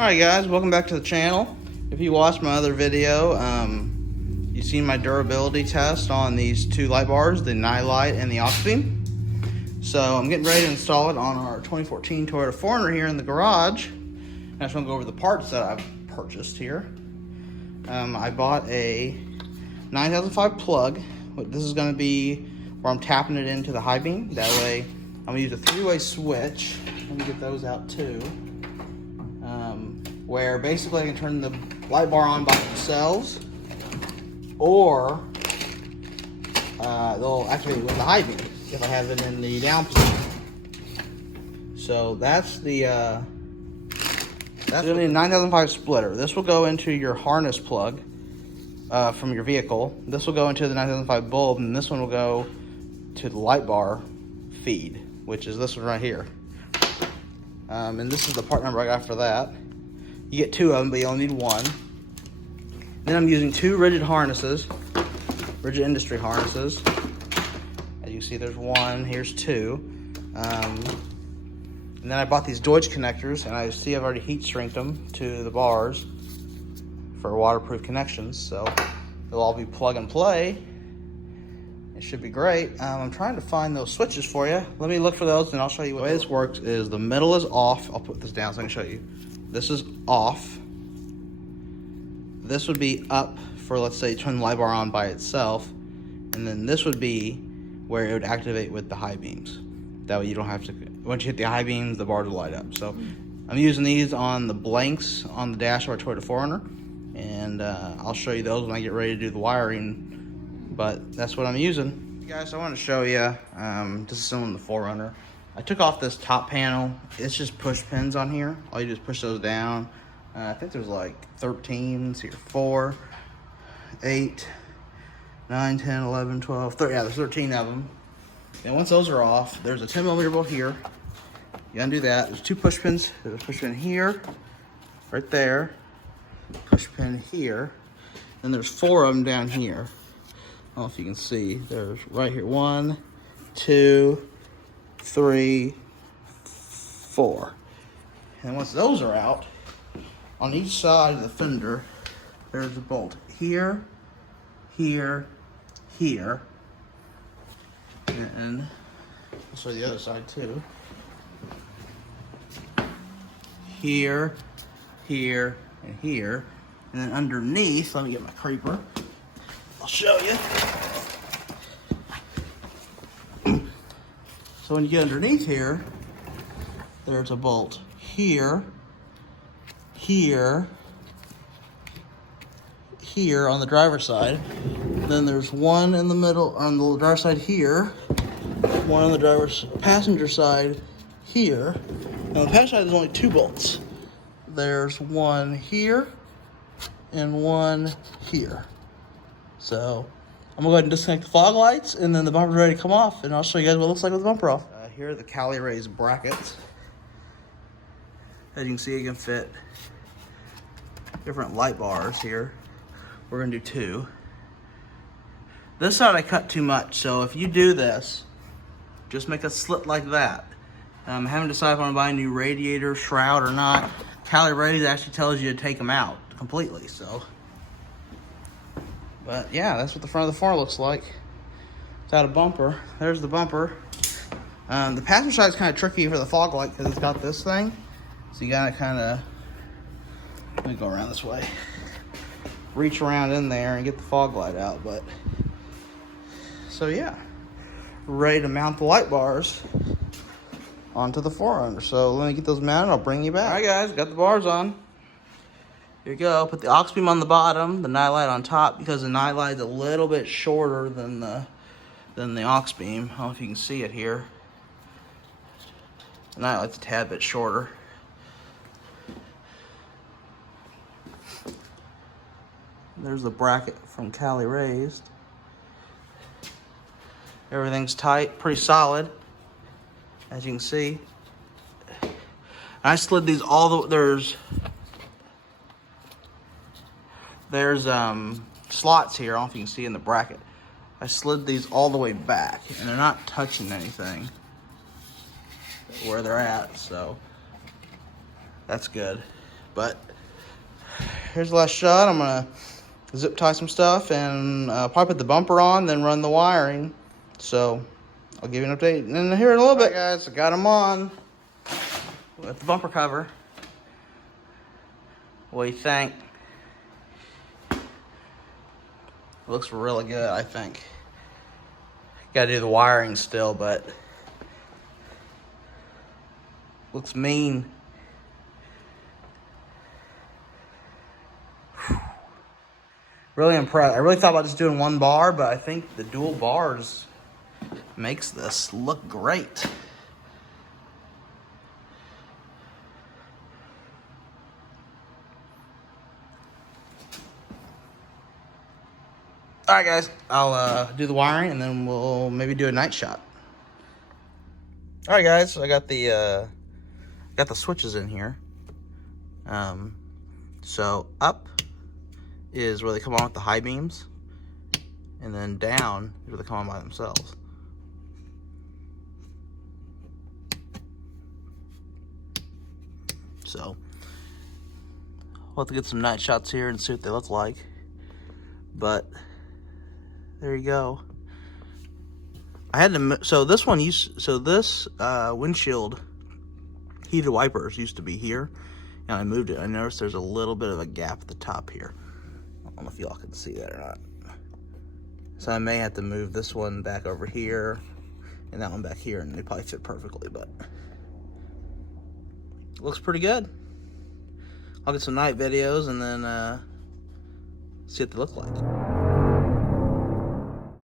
Alright guys, welcome back to the channel. If you watched my other video, you've seen my durability test on these two light bars, the NiLight and the Auxbeam. So I'm getting ready to install it on our 2014 Toyota 4Runner here in the garage. I just want to go over the parts that I've purchased here. I bought a 9005 plug. This is going to be where I'm tapping it into the high beam. That way I'm going to use a three-way switch. Let me get those out too. Where basically I can turn the light bar on by themselves, or they'll activate with the high beam if I have it in the down position. So that's gonna be a 9005 splitter. This will go into your harness plug from your vehicle. This will go into the 9005 bulb, and this one will go to the light bar feed, which is this one right here. And this is the part number I got for that. You get two of them, but you only need one. Then I'm using two rigid harnesses, rigid industry harnesses. As you can see, there's one, here's two. And then I bought these Deutsch connectors, and I see I've already heat shrinked them to the bars for waterproof connections. So they'll all be plug and play. It should be great. I'm trying to find those switches for you. Let me look for those, and I'll show you what. The way this works is the middle is off. I'll put this down so I can show you. This is off. This would be up for, let's say, turn the light bar on by itself. And then this would be where it would activate with the high beams. That way you don't have to, once you hit the high beams, the bars will light up. So I'm using these on the blanks on the dash of our Toyota 4Runner. And I'll show you those when I get ready to do the wiring. But that's what I'm using. Guys, I want to show you, this is some on the 4Runner. I took off this top panel. It's just push pins on here. All you do is push those down. I think there's like 13, see here, 4, 8, 9, 10, 11, 12, 13, yeah, there's 13 of them. And once those are off, there's a 10mm bolt here. You undo that. There's two push pins. There's a push pin here, right there, push pin here, and there's 4 of them down here. I don't know if you can see. There's right here, 1, 2, 3, 4. And once those are out, on each side of the fender, there's a bolt here, here, here, and I'll show you the other side too. Here, here, and here. And then underneath, let me get my creeper. I'll show you. So when you get underneath here, there's a bolt here, here, here on the driver's side. Then there's one in the middle on the driver's side here, one on the passenger side here. Now the passenger side there's only 2 bolts. There's one here and one here. So I'm gonna go ahead and disconnect the fog lights, and then the bumper's ready to come off, and I'll show you guys what it looks like with the bumper off. Here are the CaliRaised brackets. As you can see, you can fit different light bars here. We're gonna do 2. This side I cut too much, so if you do this, just make a slit like that. I haven't decided if I want to buy a new radiator shroud or not. CaliRaised actually tells you to take them out completely, so. But yeah, that's what the front of the 4 looks like. Without a bumper. There's the bumper. The passenger side is kind of tricky for the fog light because it's got this thing. So you gotta kind of, let me go around this way. Reach around in there and get the fog light out. But so yeah, ready to mount the light bars onto the 4Runner. So let me get those mounted. I'll bring you back. All right, guys, got the bars on. Here you go. Put the Auxbeam on the bottom, the NiLight on top, because the NiLight's a little bit shorter than the Auxbeam. I don't know if you can see it here. The NiLight's a tad bit shorter. There's the bracket from CaliRaised. Everything's tight, pretty solid, as you can see. I slid these all the, there's slots here, I don't know if you can see in the bracket. I slid these all the way back, and they're not touching anything where they're at, so that's good. But here's the last shot. I'm gonna zip tie some stuff and probably put the bumper on, then run the wiring. So I'll give you an update in here in a little bit, guys. I got them on with the bumper cover. What do you think? Looks really good, I think. Gotta do the wiring still, but looks mean. Really impressed. I really thought about just doing one bar, but I think the dual bars makes this look great. All right, guys, I'll do the wiring and then we'll maybe do a night shot. All right, guys, so I got the switches in here. So up is where they come on with the high beams, and then down is where they come on by themselves. So we'll have to get some night shots here and see what they look like. But there you go. I had to, so this windshield heated wipers used to be here, and I moved it. I noticed there's a little bit of a gap at the top here. I don't know if y'all can see that or not. So I may have to move this one back over here and that one back here, and they probably fit perfectly, but it looks pretty good. I'll get some night videos and then see what they look like.